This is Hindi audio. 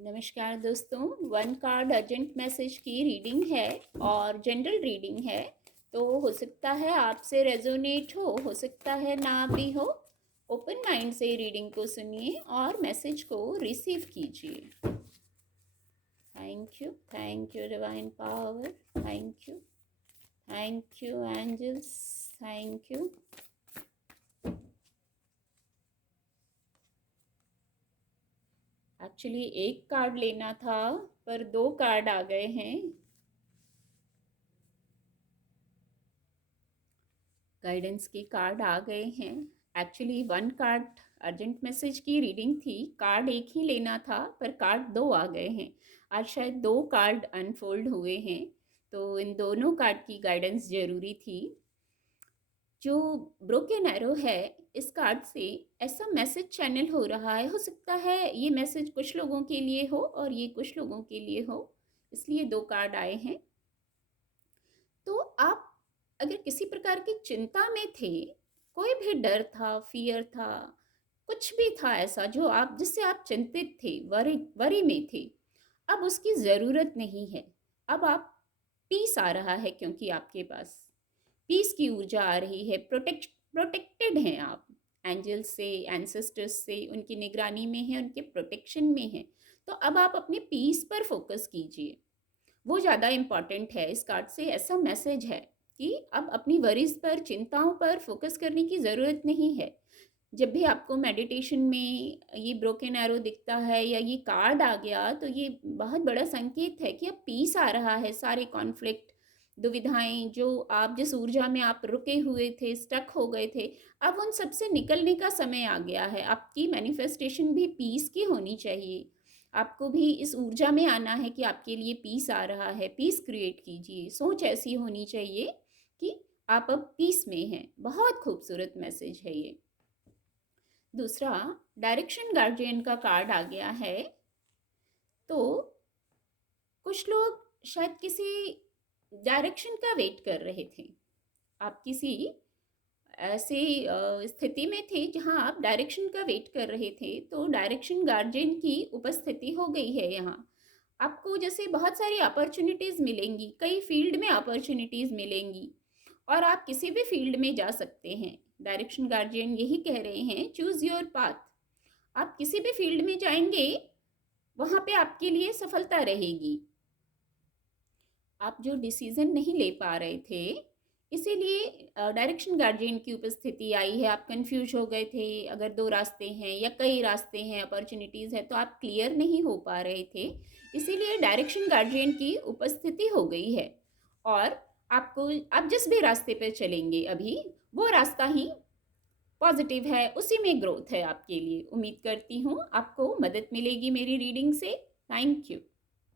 नमस्कार दोस्तों। वन कार्ड अर्जेंट मैसेज की रीडिंग है और जनरल रीडिंग है। तो हो सकता है आपसे रेजोनेट हो सकता है ना भी हो। ओपन माइंड से रीडिंग को सुनिए और मैसेज को रिसीव कीजिए। Thank you divine power, thank you angels, thank you. Actually एक कार्ड लेना था पर दो कार्ड आ गए हैं। गाइडेंस के कार्ड आ गए हैं। Actually one card urgent message की रीडिंग थी, कार्ड एक ही लेना था पर कार्ड दो आ गए हैं। आज शायद दो कार्ड अनफोल्ड हुए हैं, तो इन दोनों कार्ड की गाइडेंस ज़रूरी थी। जो ब्रोकन एरो है, इस कार्ड से ऐसा मैसेज चैनल हो रहा है। हो सकता है ये मैसेज कुछ लोगों के लिए हो और ये कुछ लोगों के लिए हो, इसलिए दो कार्ड आए हैं। तो आप अगर किसी प्रकार की चिंता में थे, कोई भी डर था, फियर था, कुछ भी था ऐसा जो आप जिससे आप चिंतित थे, वरी वरी में थे, अब उसकी ज़रूरत नहीं है। अब आप पीस आ रहा है क्योंकि आपके पास पीस की ऊर्जा आ रही है। प्रोटेक्टेड हैं आप एंजल्स से, एंसेस्टर्स से, उनकी निगरानी में है, उनके प्रोटेक्शन में है। तो अब आप अपने पीस पर फोकस कीजिए, वो ज़्यादा इम्पॉर्टेंट है। इस कार्ड से ऐसा मैसेज है कि अब अपनी वरीज पर, चिंताओं पर फोकस करने की ज़रूरत नहीं है। जब भी आपको मेडिटेशन में ये ब्रोकन एरो दिखता है या ये कार्ड आ गया, तो ये बहुत बड़ा संकेत है कि अब पीस आ रहा है। सारे कॉन्फ्लिक्ट, दुविधाएं, जो आप जिस ऊर्जा में आप रुके हुए थे, स्टक हो गए थे, अब उन सब से निकलने का समय आ गया है। आपकी मैनिफेस्टेशन भी पीस की होनी चाहिए। आपको भी इस ऊर्जा में आना है कि आपके लिए पीस आ रहा है। पीस क्रिएट कीजिए। सोच ऐसी होनी चाहिए कि आप अब पीस में हैं। बहुत खूबसूरत मैसेज है ये। दूसरा, डायरेक्शन गार्जियन का कार्ड आ गया है। तो कुछ लोग शायद किसी डायरेक्शन का वेट कर रहे थे। आप किसी ऐसे स्थिति में थे जहां आप डायरेक्शन का वेट कर रहे थे, तो डायरेक्शन गार्जियन की उपस्थिति हो गई है यहाँ। आपको जैसे बहुत सारी अपॉर्चुनिटीज़ मिलेंगी, कई फील्ड में अपॉर्चुनिटीज़ मिलेंगी और आप किसी भी फील्ड में जा सकते हैं। डायरेक्शन गार्जियन यही कह रहे हैं, चूज़ योर पाथ। आप किसी भी फील्ड में जाएंगे, वहाँ पे आपके लिए सफलता रहेगी। आप जो डिसीज़न नहीं ले पा रहे थे, इसीलिए डायरेक्शन गार्जियन की उपस्थिति आई है। आप कंफ्यूज हो गए थे, अगर दो रास्ते हैं या कई रास्ते हैं, अपॉर्चुनिटीज़ है, तो आप क्लियर नहीं हो पा रहे थे, इसीलिए डायरेक्शन गार्जियन की उपस्थिति हो गई है। और आपको, आप जिस भी रास्ते पर चलेंगे अभी, वो रास्ता ही पॉजिटिव है, उसी में ग्रोथ है आपके लिए। उम्मीद करती हूँ आपको मदद मिलेगी मेरी रीडिंग से। Thank you.